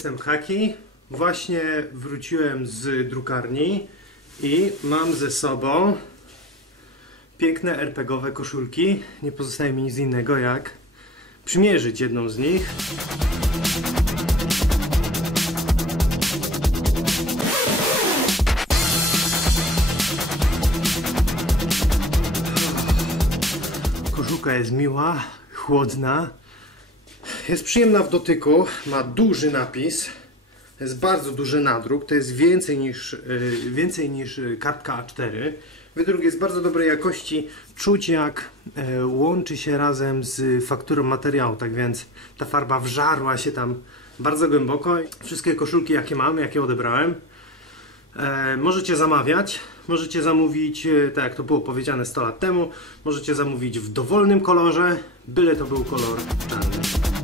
jestem Haki. Właśnie wróciłem z drukarni i mam ze sobą piękne RPGowe koszulki. Nie pozostaje mi nic innego jak przymierzyć jedną z nich. Koszulka jest miła, chłodna. Jest przyjemna w dotyku, ma duży napis. Jest bardzo duży nadruk, to jest więcej niż, yy, więcej niż kartka A4. Wydruk jest bardzo dobrej jakości. Czuć jak yy, łączy się razem z fakturą materiału, tak więc ta farba wżarła się tam bardzo głęboko. Wszystkie koszulki jakie mam, jakie odebrałem, E, możecie zamawiać, możecie zamówić, e, tak jak to było powiedziane 100 lat temu, możecie zamówić w dowolnym kolorze, byle to był kolor czarny.